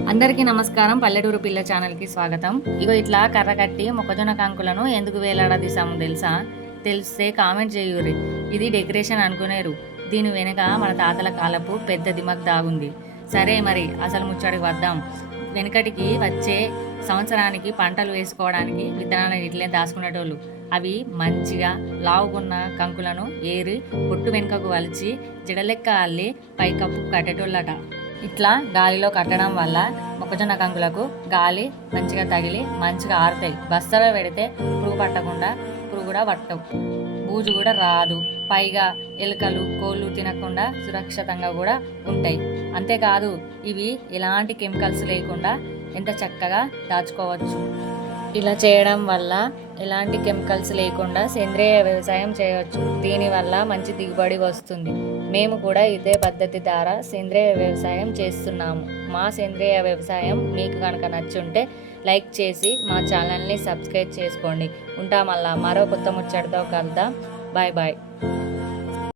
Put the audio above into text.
అందరికీ నమస్కారం. పల్లెటూరు పిల్ల ఛానల్కి స్వాగతం. ఇగో ఇట్లా కర్ర కట్టి మొక్కజొన్న కంకులను ఎందుకు వేలాడదీసాము తెలుసా? తెలిస్తే కామెంట్ చేయుర్రి. ఇది డెకరేషన్ అనుకునేరు. దీని వెనుక మన తాతల కాలపు పెద్ద దిమక్ దాగుంది. సరే మరి అసలు ముచ్చడికి వద్దాం. వెనుకటికి వచ్చే సంవత్సరానికి పంటలు వేసుకోవడానికి విత్తనాలను ఇట్లే దాచుకునేటోళ్ళు. అవి మంచిగా లావుగున్న కంకులను ఏరి పొట్టు వెనుకకు వలిచి జడలెక్క అల్లి పైకప్పు కట్టేటోళ్ళట. ఇట్లా గాలిలో కట్టడం వల్ల మొక్కజొన్న కంకులకు గాలి మంచిగా తగిలి మంచిగా ఆరుతాయి. బస్తాలో పెడితే పురుగు పట్టకుండా పురుగు కూడా పట్టవు, బూజు కూడా రాదు. పైగా ఎలుకలు కోళ్ళు తినకుండా సురక్షితంగా కూడా ఉంటాయి. అంతేకాదు ఇవి ఎలాంటి కెమికల్స్ లేకుండా ఎంత చక్కగా దాచుకోవచ్చు. ఇలా చేయడం వల్ల ఎలాంటి కెమికల్స్ లేకుండా సేంద్రియ వ్యవసాయం చేయవచ్చు. దీనివల్ల మంచి దిగుబడి వస్తుంది. మేము కూడా ఇదే పద్ధతి ద్వారా సేంద్రియ వ్యవసాయం చేస్తున్నాము. మా సేంద్రియ వ్యవసాయం మీకు కనుక నచ్చుంటే లైక్ చేసి మా ఛానల్ని సబ్స్క్రైబ్ చేసుకోండి. ఉంటామల్లా మరో కొత్త ముచ్చటతో కలుద్దాం. Bye bye.